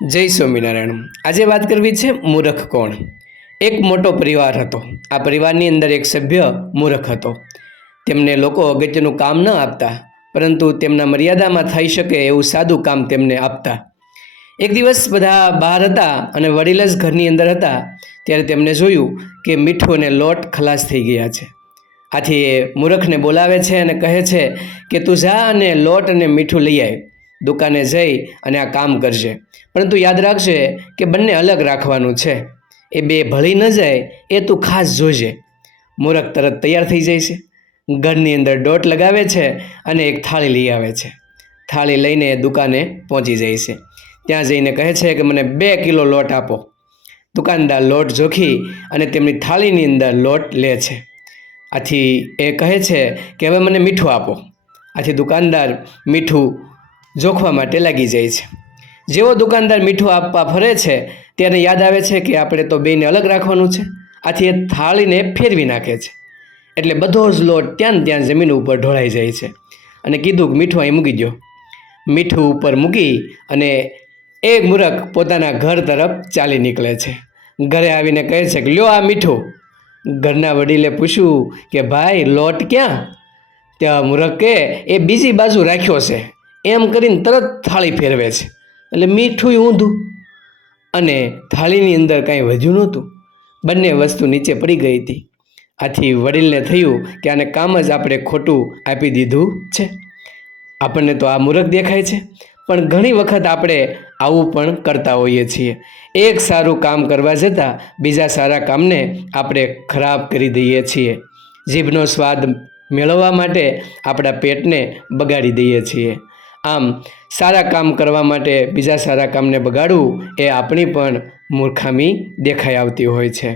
જય સ્વામિનારાયણ। આજે વાત કરવી છે મૂર્ખ કોણ। એક મોટો પરિવાર હતો। આ પરિવારની અંદર એક સભ્ય મૂર્ખ હતો। તેમને લોકો અગત્યનું કામ ન આપતા, પરંતુ તેમના મર્યાદામાં થઈ શકે એવું સાદું કામ તેમને આપતા। એક દિવસ બધા બહાર હતા અને વડીલ જ ઘરની અંદર હતા, ત્યારે તેમને જોયું કે મીઠું અને લોટ ખલાસ થઈ ગયા છે। આથી એ મૂર્ખને બોલાવે છે અને કહે છે કે તું જા અને લોટ અને મીઠું લઈ આવ, દુકાને જઈ અને આ કામ કરજે, પરંતુ યાદ રાખજે કે બંને અલગ રાખવાનું છે। એ બે ભળી ન જાય એ તું ખાસ જોજે। મૂર્ખ તરત તૈયાર થઈ જાય છે, ઘરની અંદર ડોટ લગાવે છે અને એક થાળી લઈ આવે છે। થાળી લઈને દુકાને પહોંચી જાય છે। ત્યાં જઈને કહે છે કે મને 2 કિલો લોટ આપો। દુકાનદાર લોટ જોખી અને તેમની થાળીની અંદર લોટ લે છે। આથી એ કહે છે કે હવે મને મીઠું આપો। આથી દુકાનદાર મીઠું જોખવા માટે લાગી જાય છે। જેવો દુકાનદાર મીઠું આપવા ફરે છે ત્યારે યાદ આવે છે કે આપણે તો બેને અલગ રાખવાનું છે। આથી એ થાળીને ફેરવી નાખે છે, એટલે બધો જ લોટ ત્યાં ને ત્યાં જમીન ઉપર ઢોળાઈ જાય છે અને કીધું કે મીઠું અહીં મૂકી દો। મીઠું ઉપર મૂકી અને એક મૂર્ખ પોતાના ઘર તરફ ચાલી નીકળે છે। ઘરે આવીને કહે છે કે લ્યો આ મીઠું। ઘરના વડીલે પૂછ્યું કે ભાઈ લોટ ક્યાં? ત્યાં મૂર્ખ કે એ બીજી બાજુ રાખ્યો છે, એમ કરીને તરત થાળી ફેરવે છે, એટલે મીઠું ઊંધું અને થાળીની અંદર કાંઈ વધ્યું નહોતું। બંને વસ્તુ નીચે પડી ગઈ હતી। આથી વડીલને થયું કે આને કામ જ આપણે ખોટું આપી દીધું છે। આપણને તો આ મૂર્ખ દેખાય છે, પણ ઘણી વખત આપણે આવું પણ કરતા હોઈએ છીએ। એક સારું કામ કરવા જતાં બીજા સારા કામને આપણે ખરાબ કરી દઈએ છીએ। જીભનો સ્વાદ મેળવવા માટે આપણા પેટને બગાડી દઈએ છીએ। આમ સારા કામ કરવા માટે બીજા સારા કામને બગાડવું એ આપણી પણ મૂર્ખામી દેખાઈ આવતી હોય છે।